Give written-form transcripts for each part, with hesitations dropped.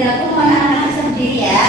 dari aku, mohon anak-anak bisa berdiri ya.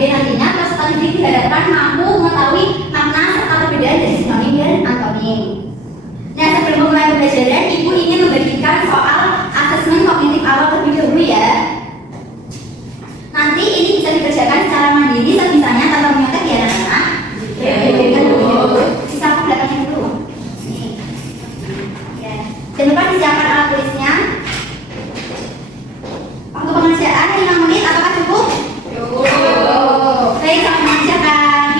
Nantinya peserta didik diharapkan mampu mengetahui makna serta perbedaan dari sinonim dan antonim. Nah, sebelum memulai pembelajaran, Ibu ingin membagikan soal asesmen kognitif awal terlebih dahulu ya. Nanti ini bisa dikerjakan secara mandiri sebisanya tanpa menyontek ya anak-anak. Bisa aku belakangnya dulu. Ya. Jangan lupa disiapkan alat tulisnya. Waktu pengerjaan 5 menit, apakah cukup? Baik, selamat mengerjakan.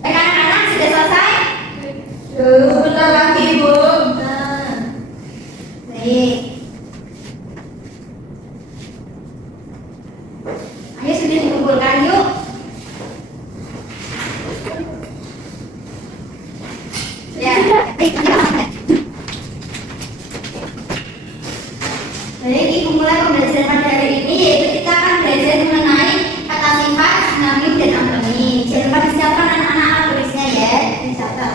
Baik anak-anak, sudah selesai? Sebentar lagi Ibu. Baik. Ayo sudah dikumpulkan yuk. Baik, Ibu mulai pembelajaran pada hari ini, yaitu kita akan belajar mengenai kata sifat, sinonim, dan antonim. Jangan lupa disiapkan anak-anak alat tulisnya ya, dicatat.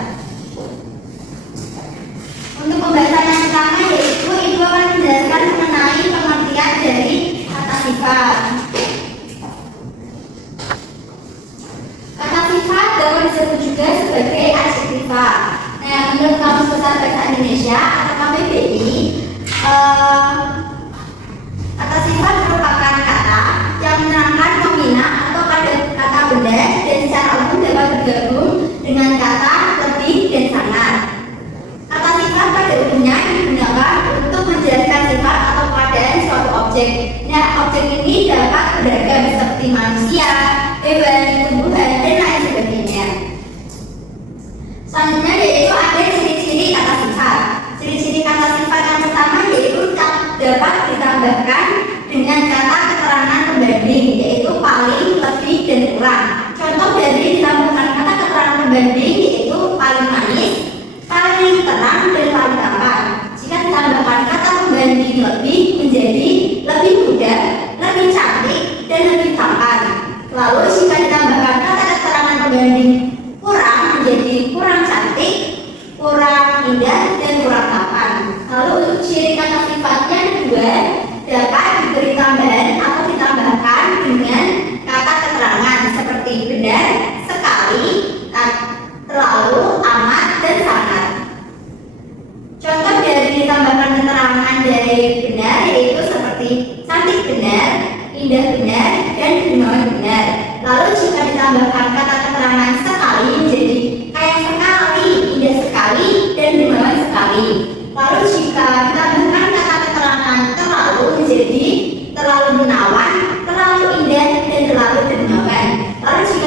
Untuk pembahasan yang pertama yaitu Ibu akan menjelaskan mengenai pengertian dari kata sifat. Kata sifat dapat disebut juga sebagai adjektiva. Nah, menurut Kamus Besar Bahasa Indonesia atau KBBI, kata sifat merupakan kata yang menerangkan nomina atau pada kata benda dan secara umum dapat bergabung dengan kata lebih dan sangat. Kata sifat pada umumnya digunakan untuk menjelaskan sifat atau keadaan suatu objek. Nah, objek ini dapat beragam seperti manusia, hewan, tumbuhan, dan lain sebagainya. Selanjutnya yaitu ada ciri-ciri kata sifat. Ciri-ciri kata sifat yang pertama yaitu dapat ditambahkan dengan kata keterangan pembanding, yaitu paling, lebih, dan kurang. Contoh dari ditambahkan kata keterangan pembanding yaitu paling manis, paling terang, dan paling tampan. Jika ditambahkan kata pembanding lebih menjadi lebih muda, lebih cantik, dan lebih tampan. Lalu jika ditambahkan kata keterangan pembanding kurang menjadi kurang cantik, kurang indah, dan kurang tampan. Lalu untuk ciri kata sifatnya kedua dapat diberi tambahan atau ditambahkan dengan kata keterangan seperti benar, sekali, terlalu, amat, dan sangat. Contoh dari ditambahkan keterangan dari benar yaitu seperti cantik benar, indah benar, dan dermawan benar. Lalu jika ditambahkan kata keterangan sekali menjadi kaya sekali, indah sekali, dan dermawan sekali. Lalu jika ditambahkan kata keterangan terlalu menjadi terlalu menawan, terlalu indah, dan terlalu dermawan. Lalu jika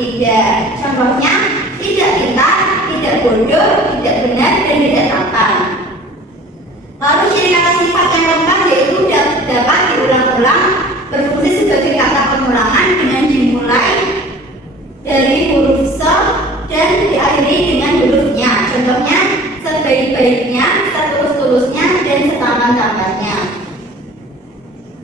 tidak. Contohnya, tidak pintar, tidak bodoh, tidak benar, dan tidak tampan. Lalu ciri kata sifat yang lengkap yaitu dapat diulang-ulang, berfungsi sebagai kata pengulangan dengan dimulai dari huruf se dan diakhiri dengan hurufnya. Contohnya, sebaik-baiknya, setulus-tulusnya, dan setampan-tampannya.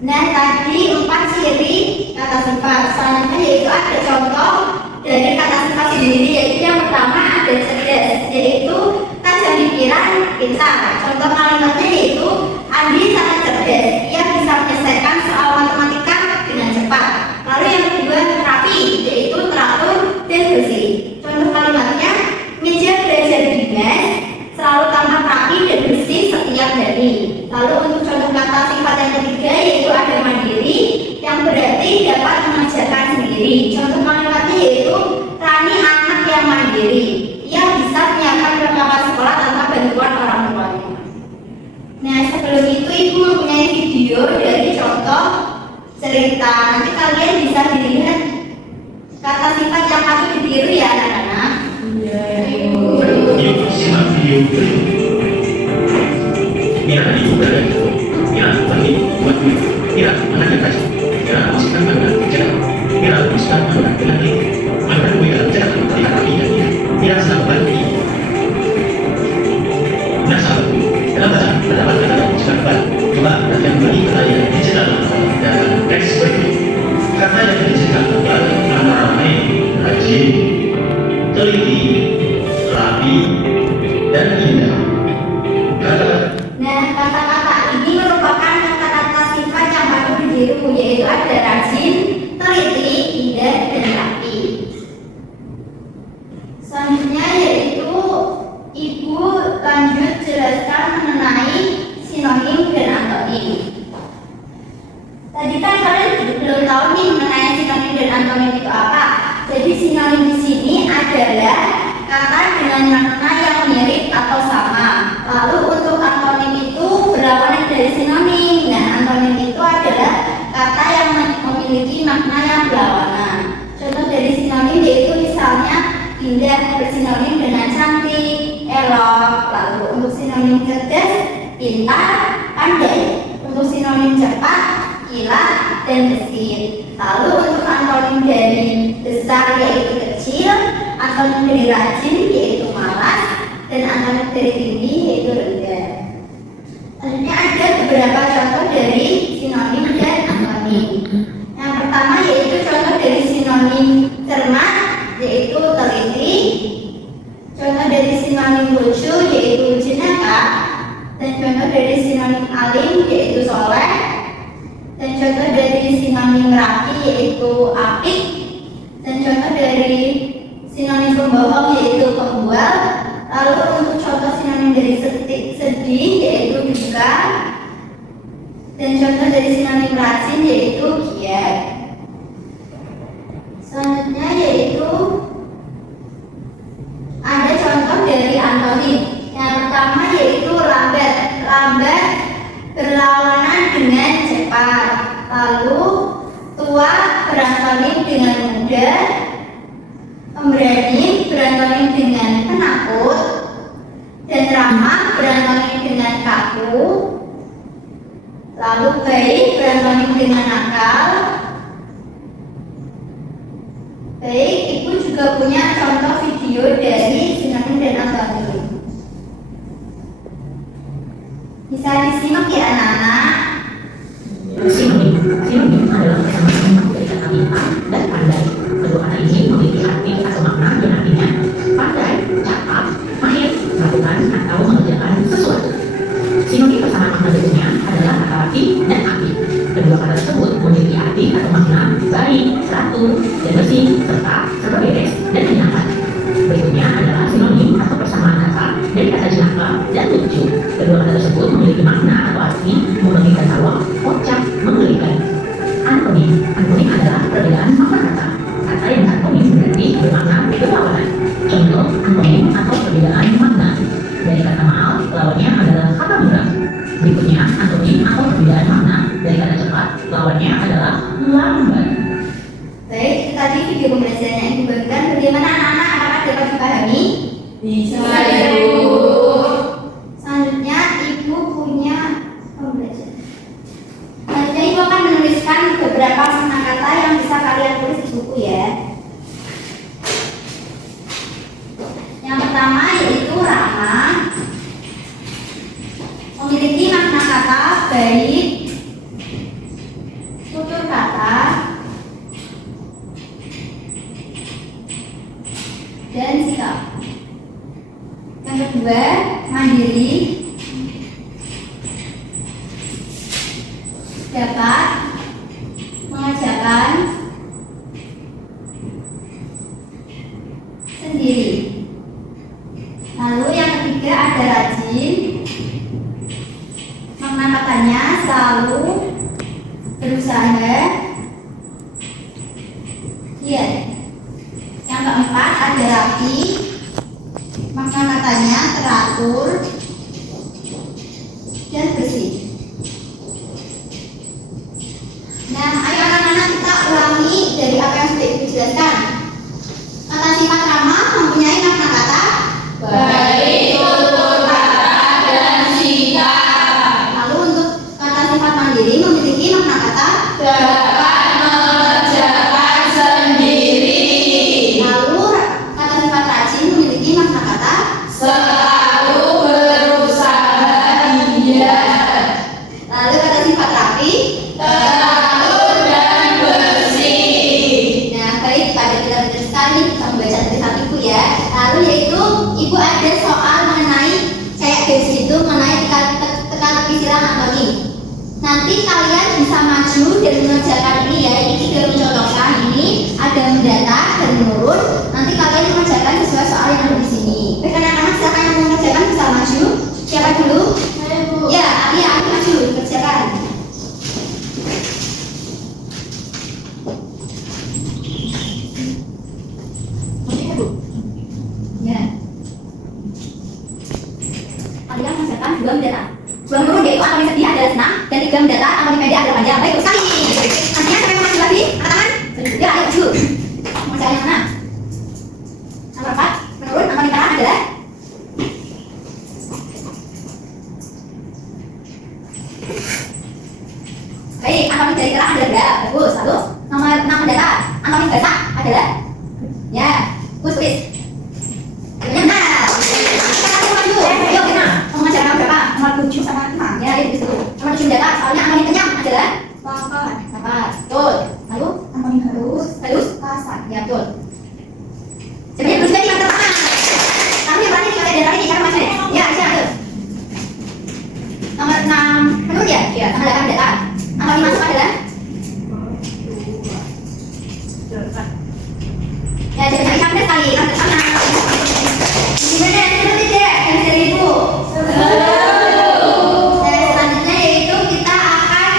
Nah, tadi 4 ciri kata sifat. Selanjutnya yaitu ada contoh dari kata sifat sendiri, yaitu yang pertama ada cerdas, yaitu tajam pikiran, pintar. Contoh kalimatnya yaitu Andi sangat cerdas, ia bisa menyelesaikan soal matematika dengan cepat. Lalu yang kedua rapi, yaitu teratur dan bersih. Contoh kalimatnya meja belajar dinas selalu tampak rapi dan bersih setiap hari. Lalu untuk contoh kata sifat yang ketiga yaitu ada mandiri, yang berarti dapat mengerjakan sendiri. Contoh kalimatnya yaitu Rani anak yang mandiri, ia bisa menyiapkan perlengkapan sekolah tanpa bantuan orang tuanya. Nah, sebelum itu ibu mempunyai video dari contoh cerita. Nanti kalian bisa dilihat kata sifat yang patut ditiru ya anak-anak. Yuk simak video berikut. Mira ibu berada di toko. Mira pergi buat duit. Mira anaknya kasih. Mira masukkan anggaran cetak. Mira masukkan anggaran dengan ini. Anggaran duit dalam cetak tidak rapi dan dia. Mira sedang berhenti. Nah sahabatku, dalam bacaan terdapat kata dan ucapan baru. Coba perhatikan kembali kata yang dicetak dalam teks berikut. Kata yang dicetak adalah antara lain rajin, teliti, rapi, dan indah. Nah, kata-kata ini merupakan kata-kata sifat yang patut ditiru, yaitu ada rajin, teliti, indah, dan rapi. Selanjutnya yaitu ibu lanjut jelaskan mengenai sinonim dan antonim. Tadi kan kalian belum tahu nih mengenai sinonim dan antonim itu apa. Jadi sinonim di sini adalah kata dengan makna yang mirip atau sama. Lalu untuk antonim itu berlawanan dari sinonim. Nah, antonim itu adalah kata yang memiliki makna yang berlawanan. Contoh dari sinonim yaitu misalnya indah bersinonim dengan cantik, elok. Lalu untuk sinonim cerdas, pintar, pandai. Untuk sinonim cepat, kilat, dan gesit. Lalu untuk antonim dari besar yaitu kecil, antonim dari rajin yaitu malas, dan antonim dari tinggi yaitu rendah. Selanjutnya ada beberapa contoh dari sinonim dan antonim. Yang pertama yaitu contoh dari sinonim cermat yaitu teliti, contoh dari sinonim lucu yaitu jenaka, dan contoh dari sinonim alim yaitu soleh, dan contoh dari sinonim rapi yaitu apik, dan contoh dari sinonim pembohong yaitu pembual. Lalu untuk contoh sinonim dari sedih yaitu duka, dan contoh dari sinonim rajin yaitu giat. Selanjutnya yaitu ada contoh dari antonim. Yang pertama yaitu lambat. Lambat berlawanan dengan cepat. Lalu tua berantonim dengan muda, pemberani berantonim dengan penakut, dan ramah berantonim dengan kaku. Lalu baik berantonim dengan nakal. Baik, ibu juga punya contoh video dari sinonim dan antonim. Bisa disimak ya anak-anak. Sinonim adalah persamaan dari kata pintar dan pandai. Kedua kata ini memiliki arti atau makna yang artinya pandai, cepat, mahir, melakukan atau mengerjakan sesuatu. Sinonim persamaan makna berikutnya adalah kata rapi dan aktif. Kedua kata tersebut memiliki arti atau makna baik, teratur, dan bersih, serta beres dan menyenangkan. Berikutnya adalah sinonim atau persamaan kata dari kata jenaka dan lucu. Kedua kata tersebut memiliki makna atau arti membangkitkan tawa, kocak, menggelikan. Antonim adalah perbedaan makna kata. Kata yang antonim berarti bermakna berlawanan. Contoh antonim atau perbedaan makna dari kata mahal, lawannya adalah kata murah. Berikutnya antonim atau perbedaan makna dari kata cepat, lawannya adalah lambat. Baik, kita tadi video pembelajaran yang Ibu bagikan. Bagaimana anak-anak? Apakah dapat dipahami? Bisa, Ibu. Selanjutnya Ibu punya pembelajaran. Selanjutnya Ibu akan menuliskan beberapa makna kata yang bisa kalian tulis di buku ya. Yang pertama yaitu ramah, memiliki makna kata baik, tutur kata, dan sikap. Yang kedua, mandiri, dapat mengerjakan sendiri. Lalu yang ketiga ada rajin, makna katanya selalu berusaha, giat. Yang keempat ada rapi, makna katanya teratur dan bersih. Nah, ayo anak-anak kita ulangi dari apa yang sudah Ibu jelaskan. Kata sifat ramah mempunyai makna kata baik, tutur kata, dan sikap. Lalu untuk kata sifat mandiri memiliki makna kata Dapat mengerjakan sendiri. Lalu kata sifat rajin memiliki makna kata Selalu berusaha, giat. Lalu kata sifat rapi. Teratur dan bersih. Nah, baik, pada kita meneruskan nih, kita membaca tulisan Ibu ya. Lalu yaitu Ibu ada soal mengenai kayak games itu mengenai teka-teki silang antonim. Nanti kalian bisa maju dan mengerjakan ini ya. Ini sudah mencontohkan, ini ada mendata dan menurun. Nanti kalian mengerjakan sesuai soal yang ada di sini. Baik anak-anak, silakan yang mau mengerjakan bisa maju. Siapa dulu? Saya, Bu. Ya, aku maju kerjakan. Ya. Kalian mengerjakan dua mendata. Dua menurun yaitu antonim sedih adalah senang dan tiga mendata antonim pendek adalah panjang. Baik sekali. Nantinya sampai maju lagi, angkat tangan. Ya, ayo maju. Mengerjakan yang mana? Nomor 4, menurun antonim kata adalah baik, antonim dari kata adalah benda. Bagus. Lalu nomor 6 mendata antonim basah adalah ya, please. Benar. Kita maju. Ayo kita mengerjakan berapa? Nomor 7 sama 5. Ya, itu disitu. Nomor 7 data, soalnya antonim kenyang adalah lapar. Betul. Lalu antonim halus, kasar. Ya, betul. Sebenarnya belum jadi yang pertama. Kamu yang berarti tinggal ada lagi cara masuk. Ya, siap. Nomor 6 menurut ya? Ya, tanggal 8 data. Antonim masuk adalah ya, jadi sampai sekali. Angkat tangan. Gimana? Seperti tidak? Yang dari Ibu. Dan selanjutnya yaitu kita akan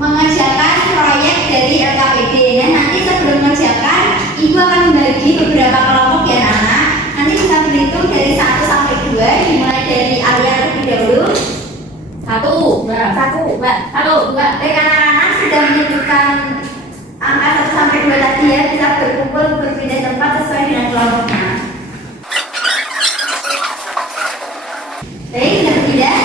mengerjakan proyek dari LKPD. Dan nanti sebelum mengerjakan, Ibu akan membagi beberapa kelompok ya anak-anak. Nanti bisa berhitung dari 1 sampai 2, dimulai dari Alia terlebih dahulu. 1, 2. Baik anak-anak sudah menyebutkan angka 1 sampai 2 tadi ya, bisa berkumpul berpindah tempat sesuai dengan kelompoknya. Baik, sudah berpindah.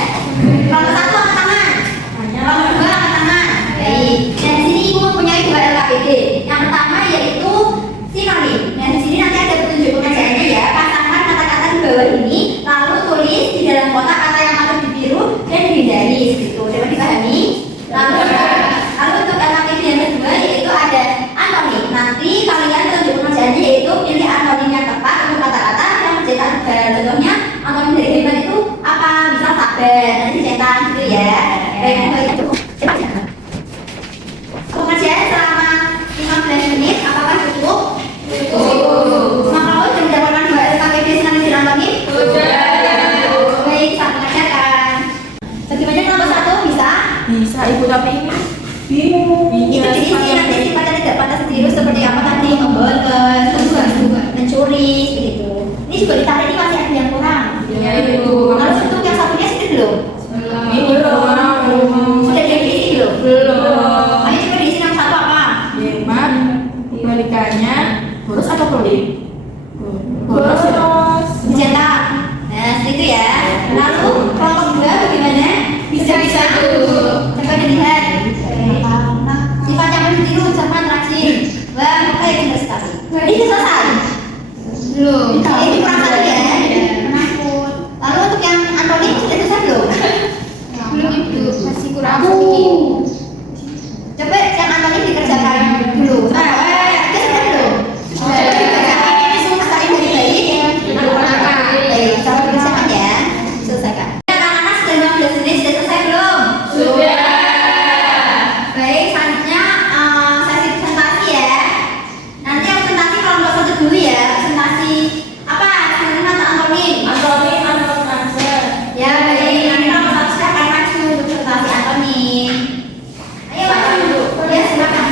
Kelompok 1 angkat tangan. Kelompok 2 angkat tangan. Baik. Dan di sini Ibu mempunyai 2 LKPD. Yang pertama yaitu sinonim. Nah, di sini nanti ada petunjuk pengerjaannya ya. Pasangkan kata-kata di bawah ini, lalu tulis di dalam kotak kata yang patut dibiru dan dihindari. Gitu. Dapat dipahami? Lalu untuk LKPD yang kedua yaitu ada antonim. Nanti kalian tunjuk pengerjaannya yaitu pilih antonim yang tepat untuk kata-kata yang mencetak. Contohnya antonim dari hebat itu apa? Misal sabar. Nanti cetak gitu ya. Baik, itu cukup. Cepat ya. Pengerjaan selama 15 menit. Apakah cukup? Cukup. Maka lo sudah mendapatkan 2 LKPD senang dengan antonim? Baik, bisa mengerjakan. Bagaimana kelompok 1 bisa? Bisa, Ibu, tapi ini bingung. Itu diisi nanti sifatnya tidak pada sendiri seperti apa tadi, membolos, mencuri, begitu. Ini juga ditarik, ini masih ada yang kurang. Iya, Ibu. Kalau untuk yang satunya sudah belum? Belum. Sudah diisi belum? Belum. Ayo coba diisi yang satu apa? Hemat, kebalikannya Boros. Dicetak. Nah, seperti itu ya. Lalu kelompok 2 bagaimana? Bisa-bisa dulu. Coba dilihat. Sifat yang paling ditiru, cermat, rajin. Wah, oke, investasi. Ini selesai. Belum. Ini kurang satu ya. Penakut. Lalu untuk yang antonim sudah selesai belum? Belum itu. Masih kurang sedikit. Coba yang antonim dikerjakan dulu. Kita sudah belum? Sudah. Ini semua sekali dari baik. Baik, coba dikerjakan ya. Selesaikan. Anak-anak sudah 15 menit, sudah selesai belum? Sudah. Baik, selanjutnya sesi presentasi ya. Nanti yang presentasi kelompok 1 dulu ya. Presentasi apa? Sinonim atau antonim? Antonim atau transfer? Ya, baik. Nanti kelompok 1 saya akan maju untuk presentasi antonim. Ayo maju. Ya, silakan.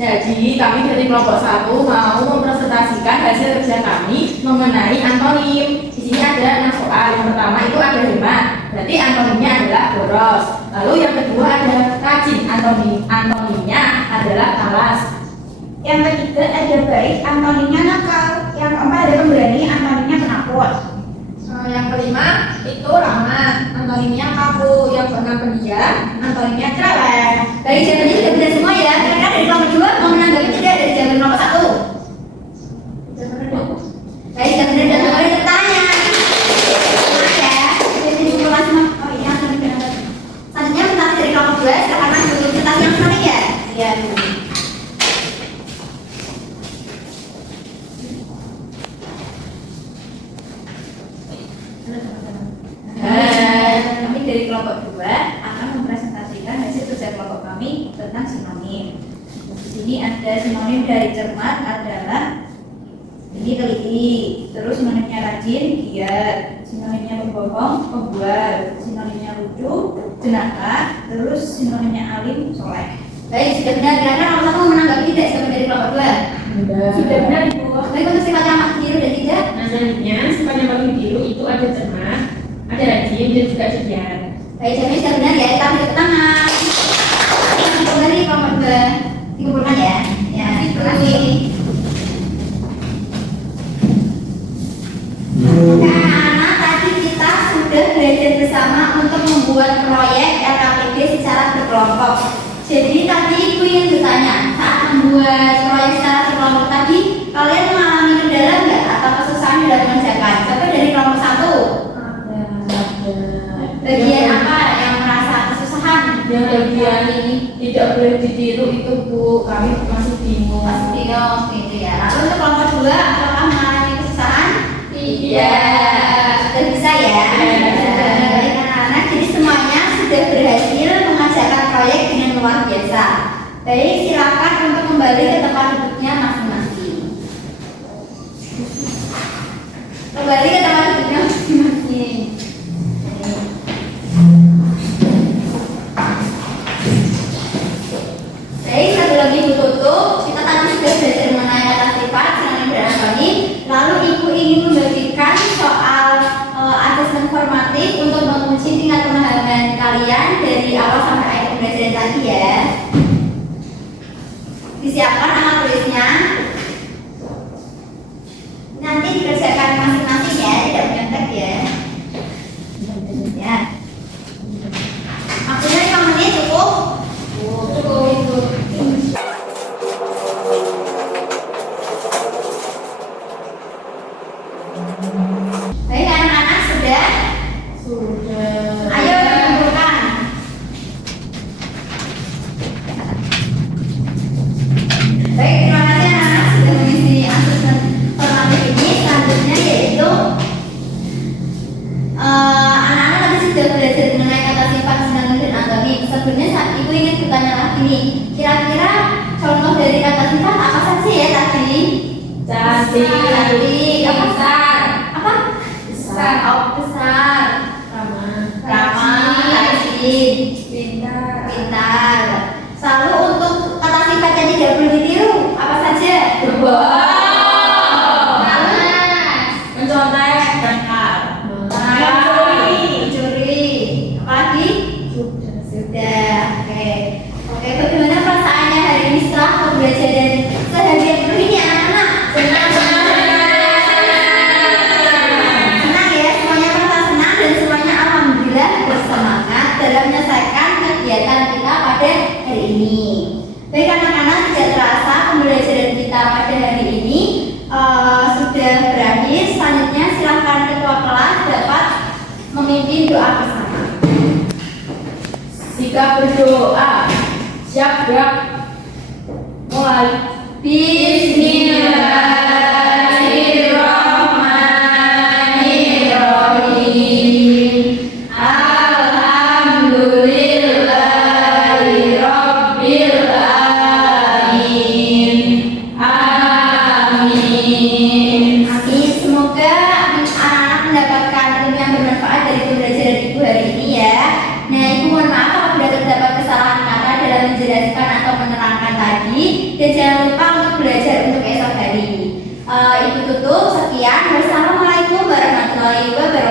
Jadi kami dari kelompok 1 mau mempresentasikan hasil kerja kami mengenai antonim. Di sini ada 6 soal. Yang pertama itu ada hemat, berarti antonimnya adalah boros. Lalu yang kedua ada rajin, antonimnya adalah malas. Yang ketiga ada baik, antonimnya nakal. Yang keempat ada pemberani, antonimnya penakut. Yang kelima itu ramah, antonimnya kaku. Yang keenam pendiam, antonimnya cerewet. Baik, jawabannya sudah benar semua ya. Kira-kira dari kelompok 2 mau menanggapi tidak dari jawaban kelompok 1? Baik, sudah benar dan boleh bertanya. Semangat ya. Jadi dikumpulkan semua. Oh iya, sudah benar. Selanjutnya presentasi dari kelompok 2. Silakan maju. Presentasi yang menarik ya? Iya. Kami dari kelompok 2 akan mempresentasikan hasil kerja kelompok kami tentang sinonim. Di sini ada sinonim dari cermat adalah ini teliti, terus sinonimnya rajin, giat, sinonimnya berbohong, pembual, sinonimnya lucu, jenaka, terus sinonimnya alim, soleh. Baik, sudah benar. Kira-kira kalau kamu menanggapi tidak jawaban dari kelompok 2? Sudah benar. Baik, untuk sifat yang makin biru dan tidak? Nah, selanjutnya sifat yang paling biru itu ada cermat, ada rajin, dan juga giat. Baik, jawabannya sudah benar ya. Kita beri tangan. Untuk dari kelompok 2 dikumpulkan ya. Ya, terima kasih. Anak-anak, tadi kita sudah belajar bersama untuk membuat proyek LKPD secara berkelompok. Jadi tadi ibu ingin bertanya, saat membuat proyek secara berkelompok tadi, kalian mengalami kendala nggak atau kesusahan dalam mengerjakan? Coba dari kelompok 1. Bagian apa yang merasa kesusahan? Yang bagian ini tidak boleh ditiru itu Bu, kami masih bingung. Mas bingung gitu ya. Lalu untuk kelompok 2, apakah mengalami kesusahan? Iya. Sudah bisa ya. Baik anak-anak, jadi semuanya sudah berhasil mengerjakan proyek dengan luar biasa. Baik, silakan untuk kembali ke tempat duduknya masing-masing. Kembali ke tempat duduknya masing-masing. Baik, sebelum ibu tutup, kita tadi sudah belajar mengenai kata sifat, sinonim dan antonim. Lalu ibu ingin membagikan soal asesmen formatif untuk menguji tingkat pemahaman kalian dari awal sampai akhir pembelajaran tadi ya. Disiapkan alat tulisnya. Nanti dikerjakan masing-masing ya, tidak menyentak ya. Ya. Waktunya 5 menit cukup? Cukup. Baik anak-anak, sudah? Sudah. Ayo dikumpulkan. Baik, terima kasih anak-anak sudah mengisi asesmen formatif ini. Selanjutnya yaitu anak-anak tadi sudah belajar mengenai kata sifat, sinonim dan antonim. Sebelumnya saat ibu ingin bertanya lagi nih, kira-kira contoh dari kata sifat apa saja ya tadi? Cantik. Besar. Apa? Besar. Oh, besar. Ramah, rajin, pintar. Selalu untuk kata sifat yang tidak boleh ditiru apa saja? Berbohong. Malas, Mencontek. Nakal. mencuri. Apalagi? Sudah. dalam menyelesaikan kegiatan kita pada hari ini. Baik anak-anak, tidak terasa pembelajaran kita pada hari ini sudah berakhir. Selanjutnya silakan ketua kelas dapat memimpin doa bersama. Sikap berdoa. Siap gerak. Mulai. Bismillahirrahmanirrahim. Alhamdulillahirabbil alamin. Amin. Amin. Semoga anak-anak mendapatkan ilmu yang bermanfaat dari pembelajaran Ibu hari ini ya. Nah, Ibu mohon maaf apabila terdapat kesalahan kata dalam menjelaskan atau menerangkan tadi, dan jangan lupa untuk belajar untuk esok hari. Ibu tutup. Sekian. Wassalamualaikum warahmatullahi wabarakatuh.